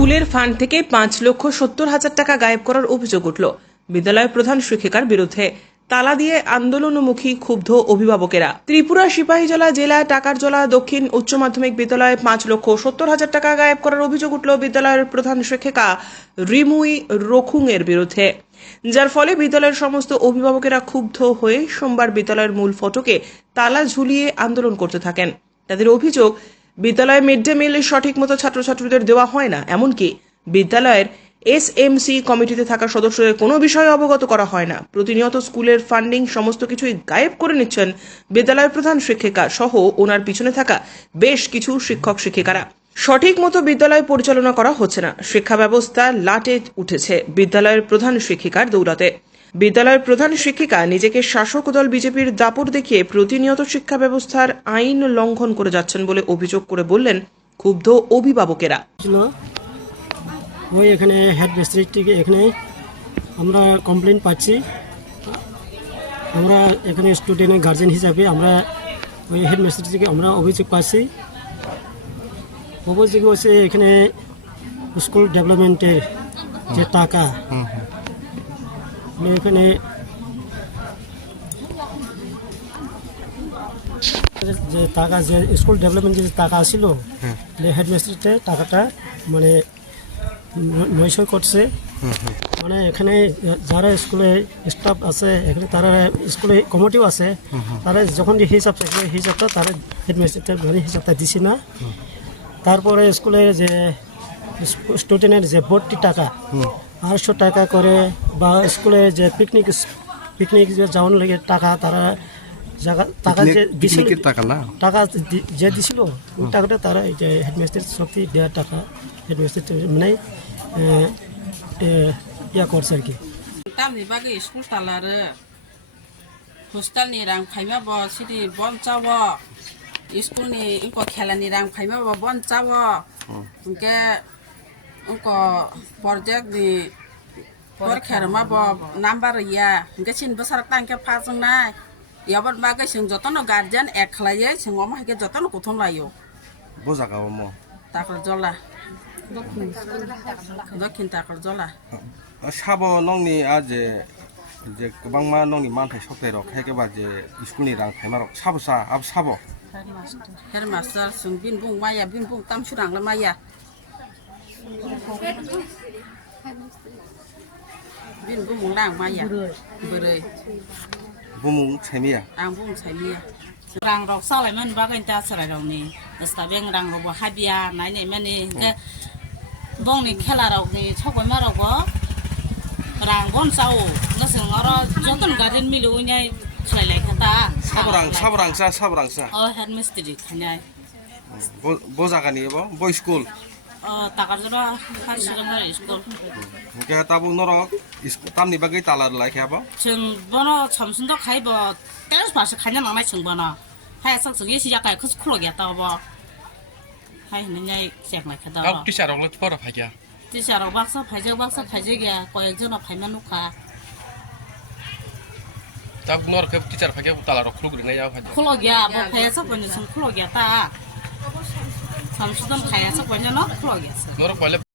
স্কুলের ফান্ড থেকে পাঁচ লক্ষ সত্তর হাজার টাকা গায়েব করার অভিযোগ উঠল। বিদ্যালয়ের প্রধান শিক্ষিকার বিরুদ্ধে তালা দিয়ে আন্দোলনমুখী ক্ষুব্ধ অভিভাবকেরা। ত্রিপুরা সিপাহীজলা জেলা টাকারজলা দক্ষিণ উচ্চ মাধ্যমিক বিদ্যালয়ে পাঁচ লক্ষ সত্তর হাজার টাকা গায়েব করার অভিযোগ উঠল বিদ্যালয়ের প্রধান শিক্ষিকা রিমুই রখুং এর বিরুদ্ধে। যার ফলে বিদ্যালয়ের সমস্ত অভিভাবকেরা ক্ষুব্ধ হয়ে সোমবার বিদ্যালয়ের মূল ফটকে তালা ঝুলিয়ে আন্দোলন করতে থাকেন। তাদের অভিযোগ বিদ্যালয়ে মিড ডে মিল সঠিক মতো ছাত্রছাত্রীদের দেওয়া হয় না। এমনকি বিদ্যালয়ের এসএমসি কমিটিতে থাকা সদস্যদের কোনো বিষয়ে অবগত করা হয় না। প্রতিনিয়ত স্কুলের ফান্ডিং সমস্ত কিছুই গায়েব করে নিচ্ছেন বিদ্যালয়ের প্রধান শিক্ষিকা সহ ওনার পিছনে থাকা বেশ কিছু শিক্ষক শিক্ষিকারা। সঠিক মতো বিদ্যালয় পরিচালনা করা হচ্ছে না। শিক্ষা ব্যবস্থা লাটে উঠেছে বিদ্যালয়ের প্রধান শিক্ষিকার দৌলতে বিদ্যালয়ের প্রধান শিক্ষিকা নিজেকে শাসক দল বিজেপির দাপট দেখিয়ে প্রতিনিয়ত শিক্ষা ব্যবস্থার আইন লঙ্ঘন করে যাচ্ছেন বলে অভিযোগ করে বললেন ক্ষুব্ধ অভিভাবকেরা। ওই এখানে হেড থেকে এখানে আমরা কমপ্লেন পাচ্ছি। আমরা এখানে স্টুডেন্টের গার্জেন হিসাবে আমরা ওই হেড থেকে আমরা অভিযোগ পাচ্ছি। অভিযোগ হচ্ছে এখানে স্কুল ডেভেলপমেন্টের যে টাকা মানে এখানে যে টাকা যে স্কুল ডেভেলপমেন্টের যে টাকা ছিল হেডমিস্ট্রিতে টাকাটা মানে ন- নয়শো করছে মানে এখানে যারা স্কুলে স্টাফ আছে এখানে তারা স্কুলে কমিটিও আছে তারা যখন যে হিসাব হিসাবটা তারা হেডমিস্ট্রিতে মানে হিসাবটা দিছি না। তারপরে স্কুলের যে স্টুডেন্টের যে ভর্তি টাকা আড়াইশো টাকা করে বা স্কুলে যে পিকনিক পিকনিক যে যাওয়ার লাগে টাকা তারা টাকা যে দিছিল টাকা না? টাকা যে দিছিল ওই টাকাটা তারা এই যে হেডমাস্টার শক্তি দেওয়ার টাকা হেডমাস্টার মানে এ, এ, ইয়া করছে আর কি। tamni bagui school talare hostel ni rang phaima bo sidi bon chawo school ni inko khela ni rang phaima bo তোর খের মা বব নাম্বার ইয়া হিংকে সিন বসার তাঙ্কে ফাজং নাই ইয়াবার মাগে সিং যতন গার্জেন এক খেলাইয়ে সিং অমা হিকে যতন কুথম লাইও বোঝা গাব ম তাকর জলা দক্ষিণ তাকর জলা সাব নংনি আজ যে গোবাং মা নংনি মানথাই সপ্তাহে রক হেকেবা যে স্কুলনি রাং থাইমা রক সাবসা আব সাব হেডমাস্টার হেডমাস্টার সিং বিন বুং মাইয়া বিন বুং তামসু রাংলা মাইয়া Bin bumung lang maya. Berei. Bumung chaimia. Ang bumung chaimia. Rang rok salai man bagai ta salai rok ni. Dasta beng rang rok habia nai nai mani. Ge bong ni khela rok ni chokoi ma rok rang bon sao. Nga sing ngoro joton garden milu nyai chalai lai sao Sabrang sabrang sa sabrang sa. Oh head mystery bố Bo cái jagani bố, bố school. kaya tabu norok tam ni bagi talar lai kaya ba cheng bono chamsun do khai ba talas ba se khanya nang mai cheng bono hai sang sung yesi ya kai khus khulo ya ta ba hai ne nyai sek mai kada ba ti sharok lot pora phagya ti sharok ba sa phaje ba sa phaje gya ko ek jona phaima nu kha tab nor khap ti char phagya talar khulu gre na ya phagya khulo gya ba phaja sa bon sung khulo gya ta খুলো গিয়া নর কইলে